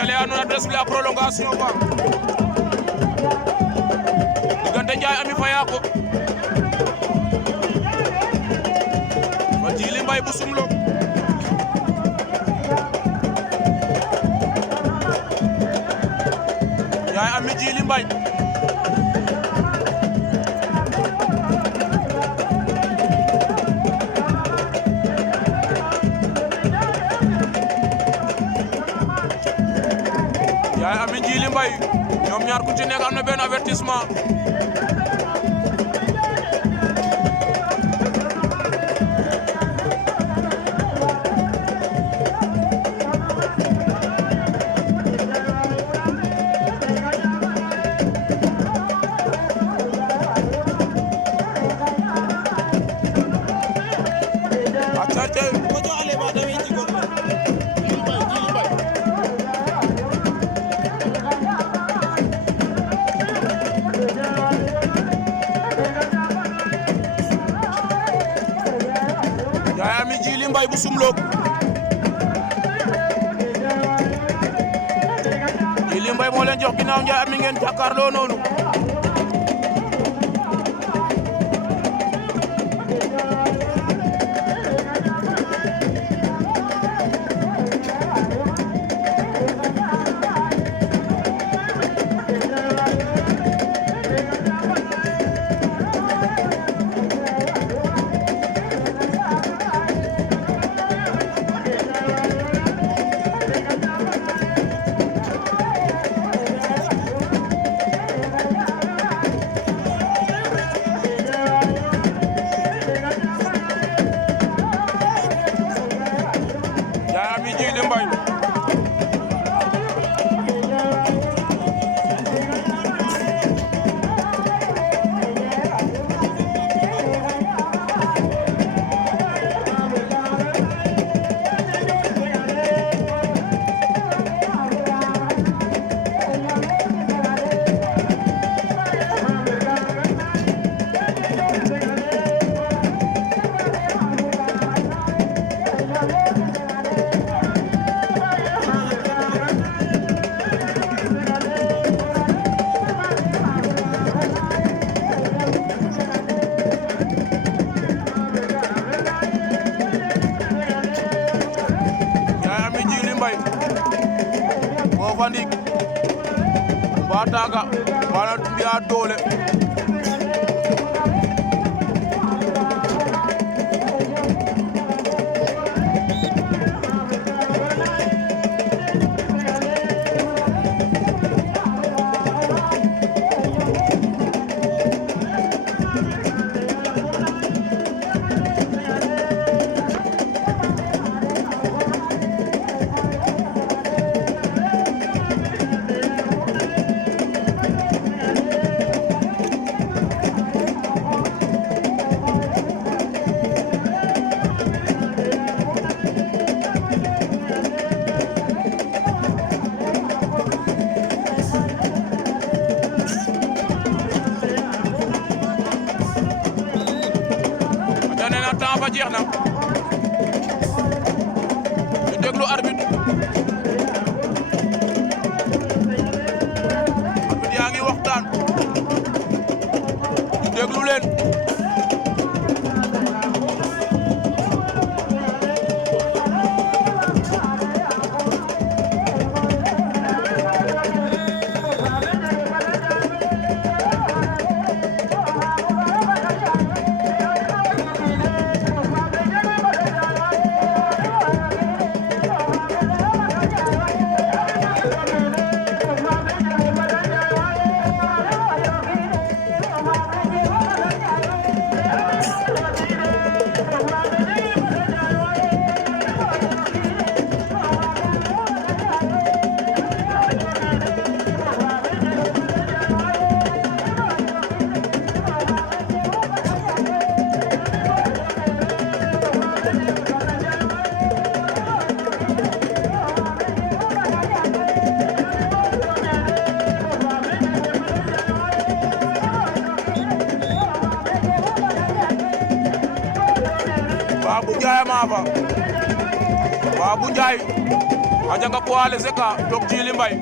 Thialé a nuna des la prolongation ba diggante Ndiaye Amy Fayako ba Djily Mbaye bu Soumlok Ndiaye Amy Djily Mbaye Ndiaye Amy Djily Mbaye ñoom ñaar ku ci nekk am na benn avertissement Ndiaye Amy Djily Mbaye bu Soumlok Djily Mbaye moo leen jox ginnaaw Ndiaye Amy ngeen jàkkaarloo noonu Amy Djily Mbaye bo fandik ba taga wala mbiya doole temps ba jeex na ñu déglu arbitre yaa ngi waxtaan ñu déglu leen Babou Ndiaye maa fa Babou Ndiaye a janga poids léger ka toog Djily Mbaye